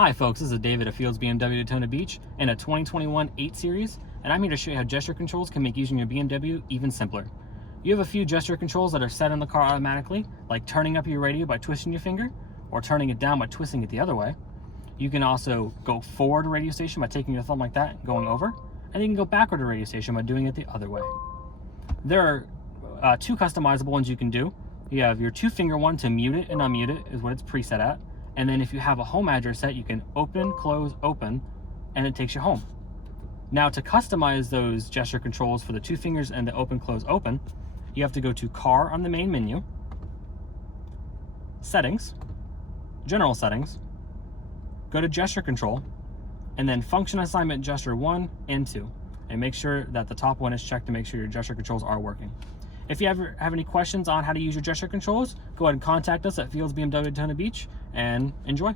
Hi folks, this is David of Fields BMW Daytona Beach in a 2021 8 Series, and I'm here to show you how gesture controls can make using your BMW even simpler. You have a few gesture controls that are set in the car automatically, like turning up your radio by twisting your finger, or turning it down by twisting it the other way. You can also go forward a radio station by taking your thumb like that and going over, and you can go backward a radio station by doing it the other way. There are two customizable ones you can do. You have your 2-finger one to mute it and unmute it, is what it's preset at. And then if you have a home address set, you can open, close, open, and it takes you home. Now to customize those gesture controls for the 2 fingers and the open, close, open, you have to go to Car on the main menu, Settings, General Settings, go to Gesture Control, and then Function Assignment Gesture 1 and 2. And make sure that the top one is checked to make sure your gesture controls are working. If you ever have any questions on how to use your gesture controls, go ahead and contact us at Fields BMW Daytona Beach and enjoy.